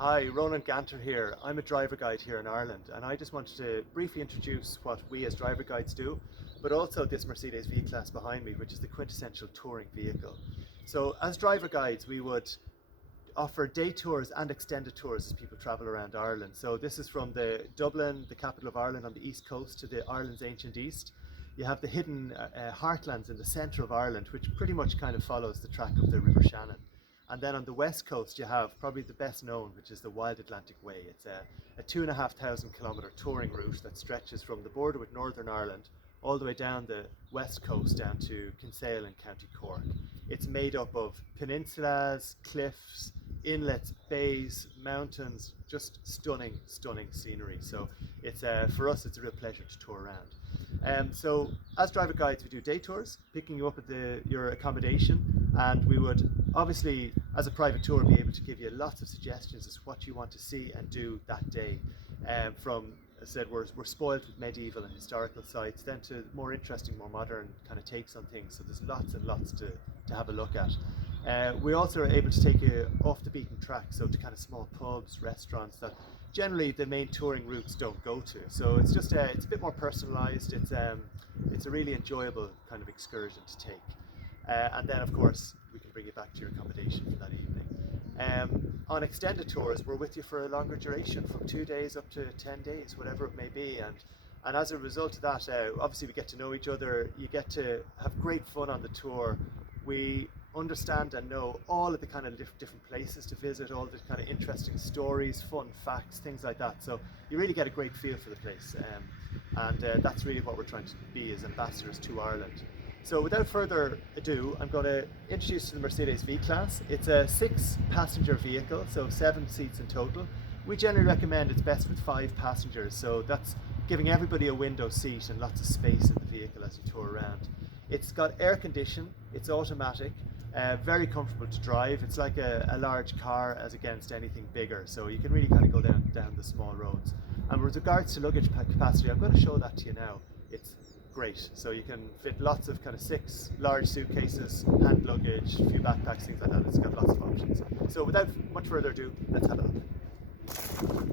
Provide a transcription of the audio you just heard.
Hi, Ronan Ganter here. I'm a driver guide here in Ireland, and I just wanted to briefly introduce what we as driver guides do, but also this Mercedes V-Class behind me, which is the quintessential touring vehicle. So as driver guides, we would offer day tours and extended tours as people travel around Ireland. So this is from the Dublin, the capital of Ireland, on the east coast to the Ireland's ancient east. You have the hidden heartlands in the centre of Ireland, which pretty much kind of follows the track of the River Shannon. And then on the west coast, you have probably the best known, which is the Wild Atlantic Way. It's a 2,500 kilometre touring route that stretches from the border with Northern Ireland all the way down the west coast down to Kinsale in County Cork. It's made up of peninsulas, cliffs, inlets, bays, mountains, just stunning, stunning scenery. So it's for us, it's a real pleasure to tour around. So as driver guides, we do day tours, picking you up at your accommodation, and we would obviously, as a private tour, be able to give you lots of suggestions as to what you want to see and do that day. From, as I said, we're spoiled with medieval and historical sites, then to more interesting, more modern kind of takes on things. So there's lots and lots to have a look at. We also are able to take you off the beaten track, so to kind of small pubs, restaurants that generally the main touring routes don't go to. So it's just it's a bit more personalised. It's a really enjoyable kind of excursion to take. And then of course we can bring you back to your accommodation for that evening. On extended tours, we're with you for a longer duration, from 2 days up to 10 days, whatever it may be. And as a result of that, obviously we get to know each other. You get to have great fun on the tour. We understand and know all of the kind of different places to visit, all the kind of interesting stories, fun facts, things like that. So you really get a great feel for the place. And that's really what we're trying to be as ambassadors to Ireland. So without further ado, I'm going to introduce you to the Mercedes V-Class. It's a 6-passenger vehicle, so 7 seats in total. We generally recommend it's best with 5 passengers, so that's giving everybody a window seat and lots of space in the vehicle as you tour around. It's got air condition, it's automatic, very comfortable to drive. It's like a large car as against anything bigger, so you can really kind of go down the small roads. And with regards to luggage capacity, I'm going to show that to you now. It's great. So you can fit lots of kind of 6 large suitcases, hand luggage, a few backpacks, things like that. It's got lots of options. So without much further ado, let's have a look.